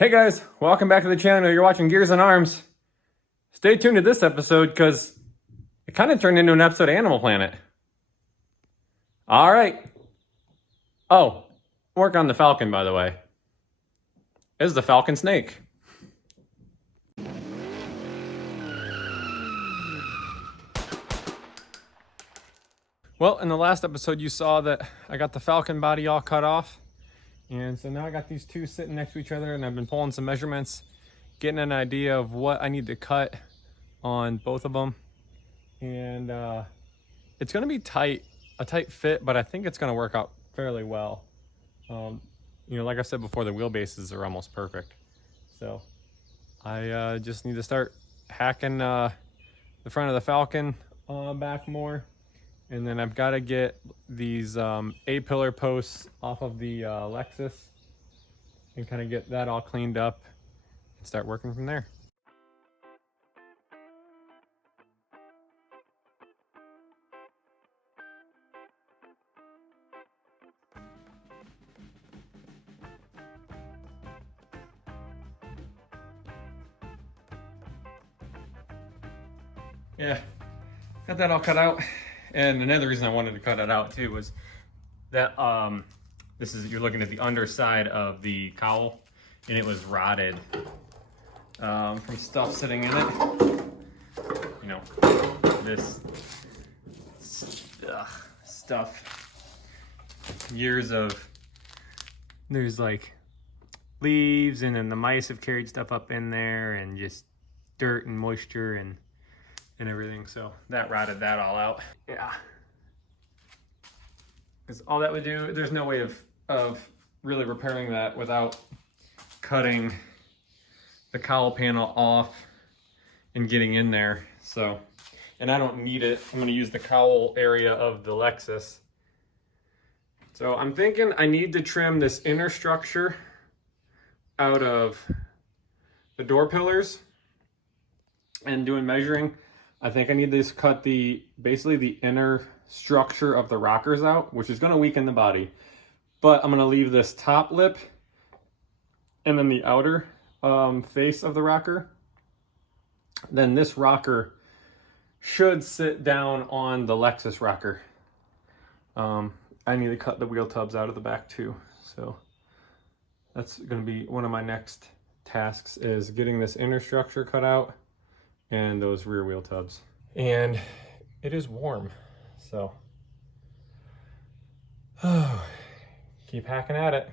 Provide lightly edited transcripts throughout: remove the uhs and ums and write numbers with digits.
Hey guys, welcome back to the channel. You're watching Gears and Arms. Stay tuned to this episode because it kind of turned into an episode of Animal Planet. All right. Oh, work on the Falcon, by the way. This is the Falcon snake. Well, in the last episode you saw that I got the Falcon body all cut off. And so now I got these two sitting next to each other and I've been pulling some measurements, getting an idea of what I need to cut on both of them. And it's gonna be a tight fit, but I think it's gonna work out fairly well. Like I said before, the wheelbases are almost perfect. So I just need to start hacking the front of the Falcon back more. And then I've got to get these A-pillar posts off of the Lexus and kind of get that all cleaned up and start working from there. Yeah, got that all cut out. And another reason I wanted to cut it out too was that you're looking at the underside of the cowl and it was rotted from stuff sitting in it. You know, this stuff, years of, there's like leaves and then the mice have carried stuff up in there and just dirt and moisture and everything, so that rotted that all out. Yeah, because all that would do, there's no way of really repairing that without cutting the cowl panel off and getting in there. So, and I don't need it. I'm going to use the cowl area of the Lexus. So I'm thinking I need to trim this inner structure out of the door pillars. And doing measuring, I think I need to cut basically the inner structure of the rockers out, which is going to weaken the body. But I'm going to leave this top lip and then the outer face of the rocker. Then this rocker should sit down on the Lexus rocker. I need to cut the wheel tubs out of the back too. So that's going to be one of my next tasks, is getting this inner structure cut out and those rear wheel tubs. And it is warm, so keep hacking at it.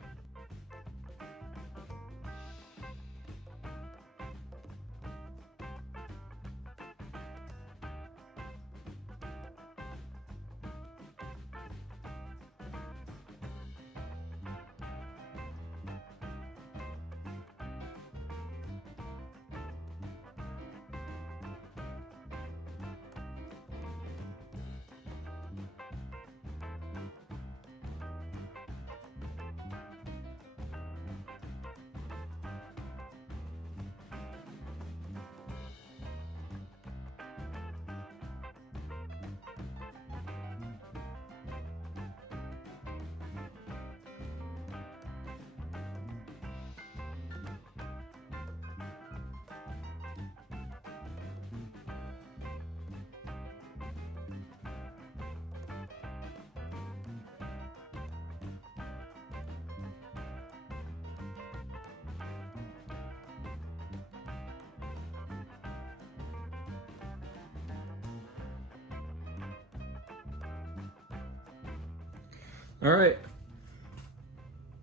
All right,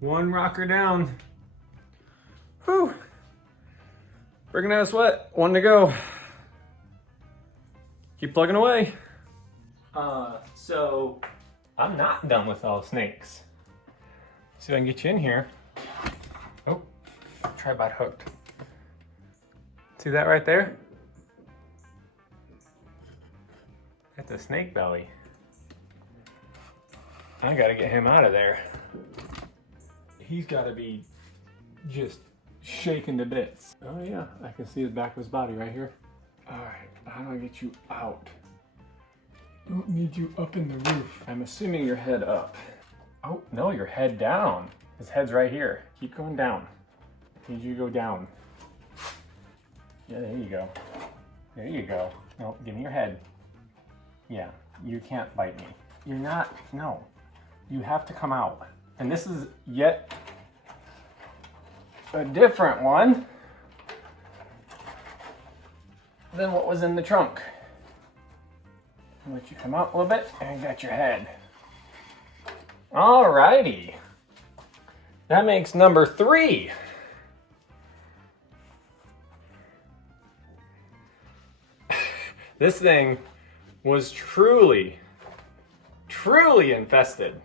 one rocker down. Whew, breaking out a sweat, one to go. Keep plugging away. So I'm not done with all the snakes. See if I can get you in here. Oh, tripod hooked. See that right there? That's a snake belly. I gotta get him out of there. He's gotta be just shaking to bits. Oh yeah, I can see the back of his body right here. All right, how do I get you out? Don't need you up in the roof. I'm assuming your head up. Oh, no, your head down. His head's right here. Keep going down. Need you to go down. Yeah, there you go. There you go. No, give me your head. Yeah, you can't bite me. You're not, no. You have to come out. And this is yet a different one than what was in the trunk. I'll let you come out a little bit and you got your head. Alrighty. That makes number 3. This thing was truly infested.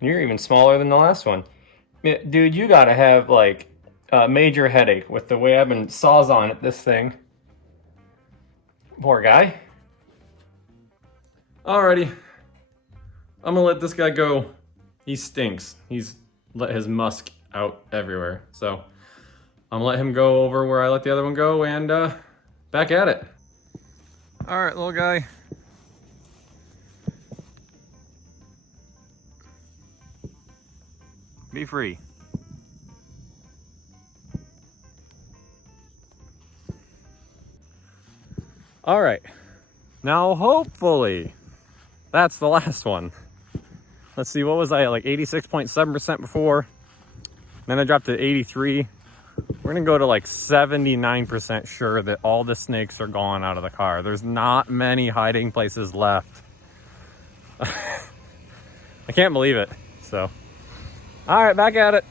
You're even smaller than the last one. Dude, you gotta have like a major headache with the way I've been sawzawing at this thing. Poor guy. Alrighty. I'm gonna let this guy go. He stinks. He's let his musk out everywhere. So I'm gonna let him go over where I let the other one go and back at it. Alright, little guy. Be free. All right, now hopefully that's the last one. Let's see, what was I at, like 86.7% before? Then I dropped to 83. We're gonna go to like 79% sure that all the snakes are gone out of the car. There's not many hiding places left. I can't believe it, so. All right, back at it.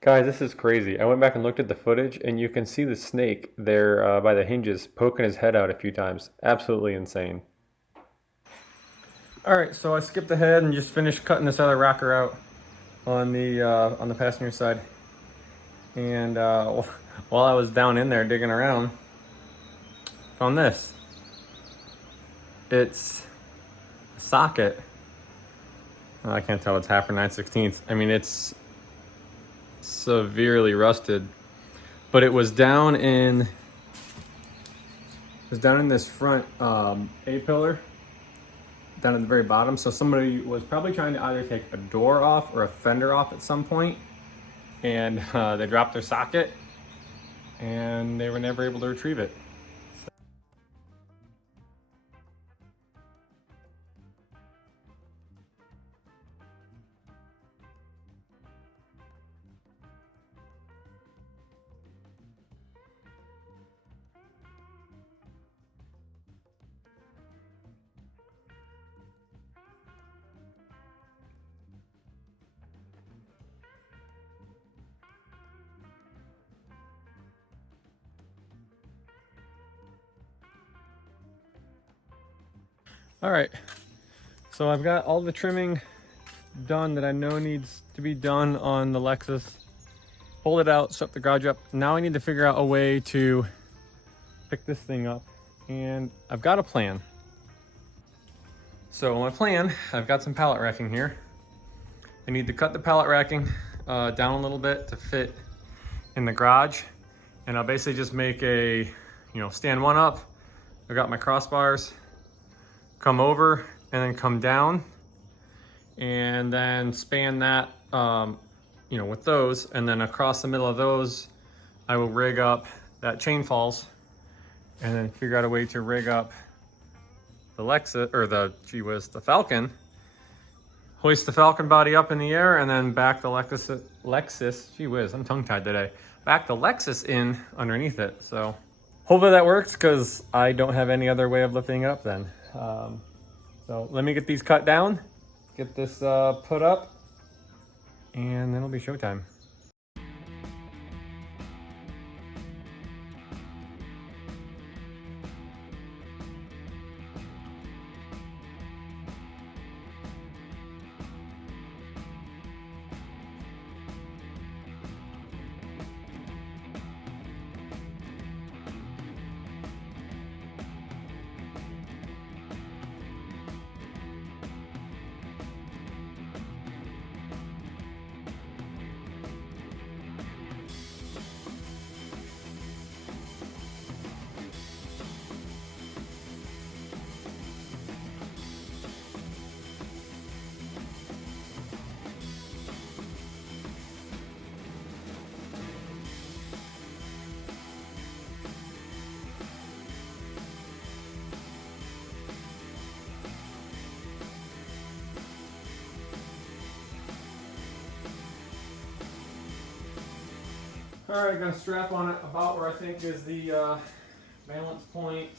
Guys, this is crazy. I went back and looked at the footage and you can see the snake there by the hinges poking his head out a few times. Absolutely insane. All right, so I skipped ahead and just finished cutting this other rocker out on the passenger side. And while I was down in there digging around, found this. It's a socket. I can't tell, it's 1/2 or 9/16. I mean, it's severely rusted, but it was down in this front A-pillar down at the very bottom. So somebody was probably trying to either take a door off or a fender off at some point, and they dropped their socket and they were never able to retrieve it. All right, so I've got all the trimming done that I know needs to be done on the Lexus. Pulled it out, shut the garage up. Now I need to figure out a way to pick this thing up, and I've got a plan. So my plan, I've got some pallet racking here. I need to cut the pallet racking down a little bit to fit in the garage, and I'll basically just make a, stand one up. I've got my crossbars, come over and then come down, and then span that with those, and then across the middle of those I will rig up that chain falls, and then figure out a way to rig up the Lexus, or the Falcon, hoist the Falcon body up in the air, and then back the Lexus, gee whiz, I'm tongue-tied today, back the Lexus in underneath it. So hopefully that works, because I don't have any other way of lifting it up then. So let me get these cut down, get this put up, and then it'll be showtime. All right, got a strap on it about where I think is the balance point.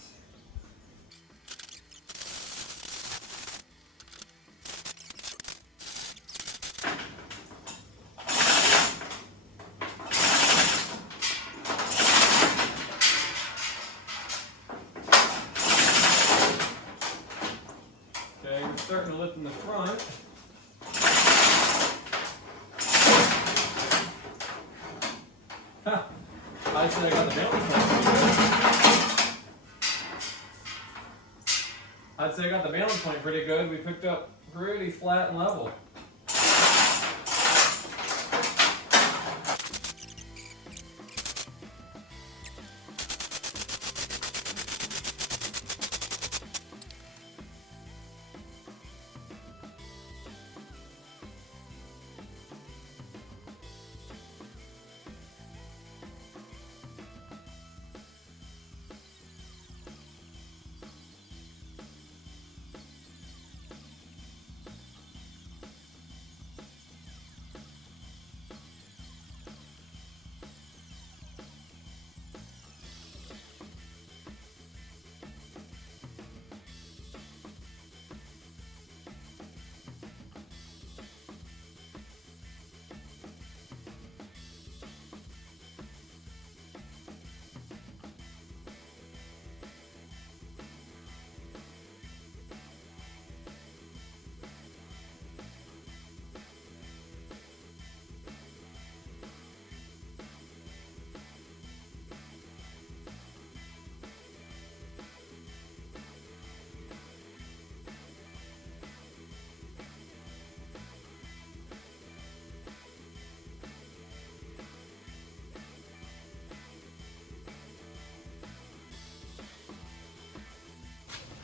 Okay, we're starting to lift in the front. I'd say I got the balance point pretty good. I'd say I got the balance point pretty good. We picked up pretty flat and level.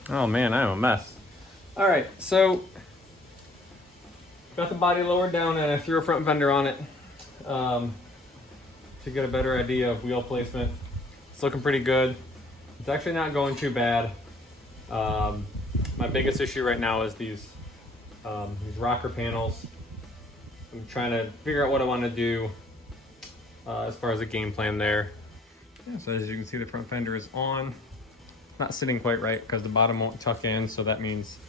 Oh man, I'm a mess. All right, so got the body lowered down and I threw a front fender on it to get a better idea of wheel placement. It's looking pretty good. It's actually not going too bad. My biggest issue right now is these rocker panels. I'm trying to figure out what I want to do as far as a game plan there. Yeah, so as you can see, the front fender is on. Not sitting quite right because the bottom won't tuck in, so that means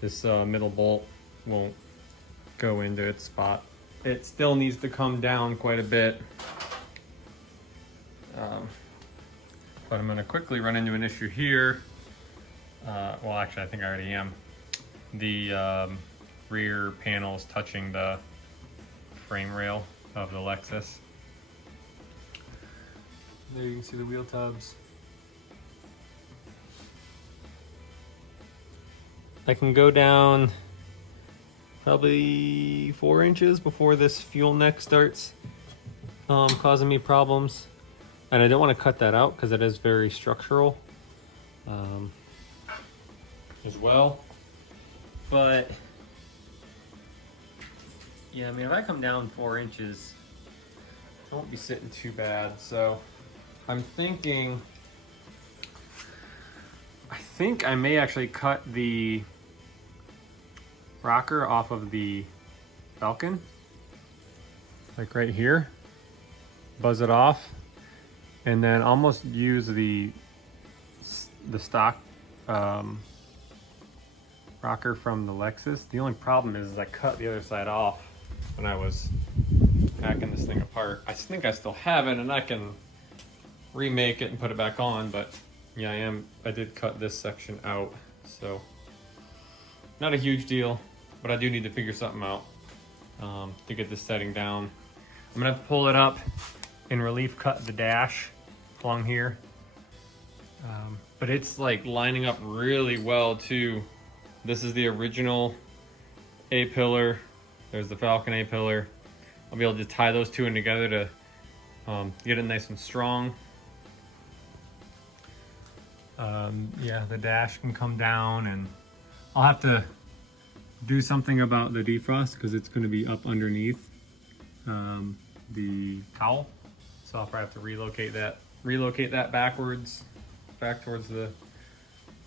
this middle bolt won't go into its spot. It still needs to come down quite a bit, but I'm going to quickly run into an issue here. Well, actually, I think I already am. The rear panel is touching the frame rail of the Lexus. There you can see the wheel tubs. I can go down probably 4 inches before this fuel neck starts causing me problems. And I don't want to cut that out because it is very structural as well. But yeah, I mean, if I come down 4 inches, I won't be sitting too bad. So I'm thinking, I think I may actually cut the rocker off of the Falcon, like right here, buzz it off, and then almost use the stock rocker from the Lexus. The only problem is I cut the other side off when I was packing this thing apart. I think I still have it and I can remake it and put it back on, but yeah, I did cut this section out, so not a huge deal, but I do need to figure something out to get this setting down. I'm gonna pull it up and relief cut the dash along here, but it's like lining up really well too. This is the original A-pillar. There's the Falcon A-pillar. I'll be able to tie those two in together to get it nice and strong. Yeah, the dash can come down, and I'll have to do something about the defrost because it's going to be up underneath the cowl. So I'll probably have to relocate that backwards, back towards the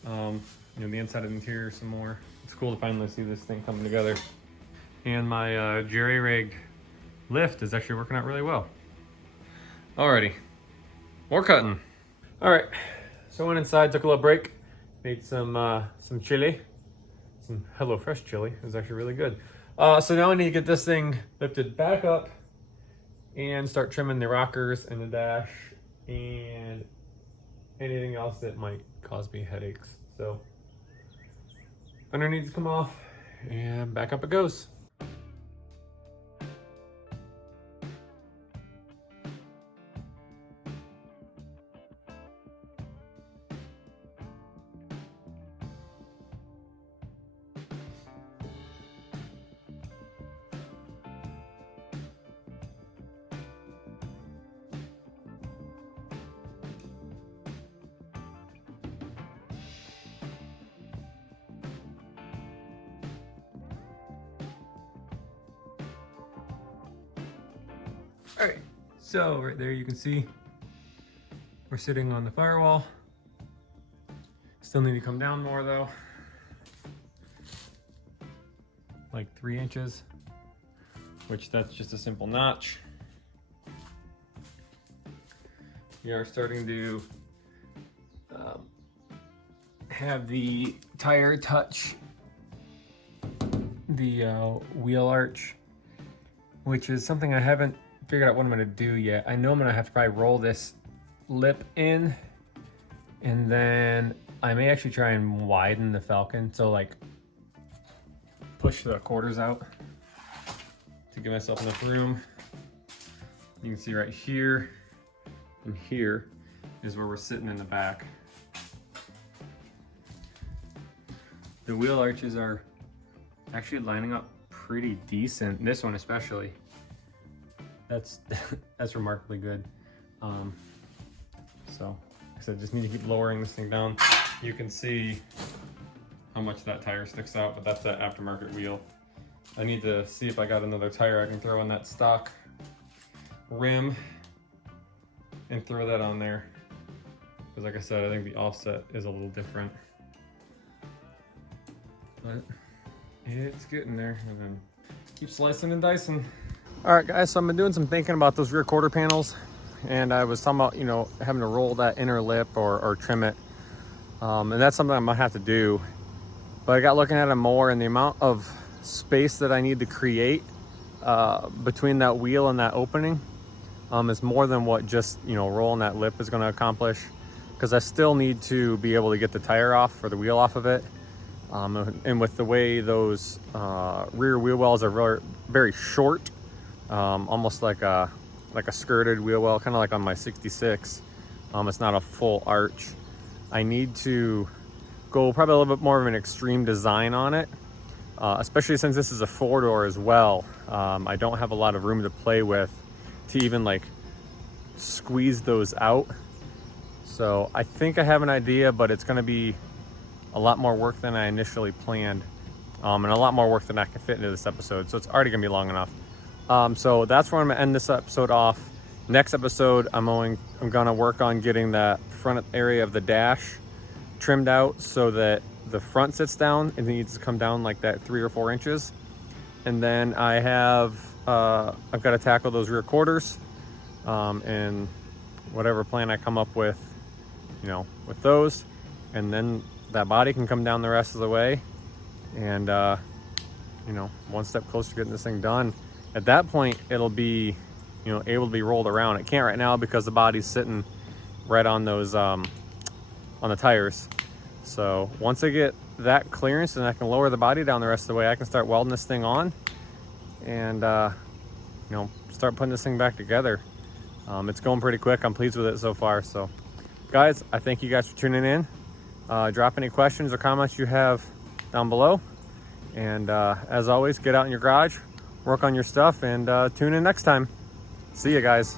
the inside of the interior some more. It's cool to finally see this thing coming together. And my jerry-rigged lift is actually working out really well. Alrighty, more cutting. All right, so I went inside, took a little break, made some chili, some HelloFresh chili. It was actually really good. So now I need to get this thing lifted back up and start trimming the rockers and the dash and anything else that might cause me headaches. So under needs to come off and back up it goes. All right, so right there you can see we're sitting on the firewall. Still need to come down more though, like 3 inches, which that's just a simple notch. We are starting to have the tire touch the wheel arch, which is something I haven't figured out what I'm gonna do yet. I know I'm gonna have to probably roll this lip in, and then I may actually try and widen the Falcon, so like push the quarters out to give myself enough room. You can see right here and here is where we're sitting in the back. The wheel arches are actually lining up pretty decent, this one especially. That's remarkably good. So I said, just need to keep lowering this thing down. You can see how much that tire sticks out, but that's that aftermarket wheel. I need to see if I got another tire I can throw on that stock rim and throw that on there. Because like I said, I think the offset is a little different. But it's getting there, and then keep slicing and dicing. All right, guys, so I've been doing some thinking about those rear quarter panels, and I was talking about, you know, having to roll that inner lip or trim it, and that's something I'm gonna have to do. But I got looking at it more, and the amount of space that I need to create between that wheel and that opening is more than what just, you know, rolling that lip is going to accomplish, because I still need to be able to get the tire off or the wheel off of it. And with the way those rear wheel wells are very, very short, almost like a skirted wheel well, kind of like on my 66. It's not a full arch. I need to go probably a little bit more of an extreme design on it, especially since this is a 4-door as well. I don't have a lot of room to play with to even like squeeze those out. So I think I have an idea, but it's going to be a lot more work than I initially planned, and a lot more work than I can fit into this episode. So it's already going to be long enough. So that's where I'm gonna end this episode off. Next episode, I'm gonna work on getting that front area of the dash trimmed out so that the front sits down and it needs to come down like that 3 or 4 inches. And then I have, I've got to tackle those rear quarters, and whatever plan I come up with, you know, with those, and then that body can come down the rest of the way, and you know, one step closer to getting this thing done. At that point, it'll be, you know, able to be rolled around. It can't right now because the body's sitting right on those, on the tires. So once I get that clearance and I can lower the body down the rest of the way, I can start welding this thing on and, you know, start putting this thing back together. It's going pretty quick. I'm pleased with it so far. So guys, I thank you guys for tuning in. Drop any questions or comments you have down below. And as always, get out in your garage, work on your stuff, and tune in next time. See you guys.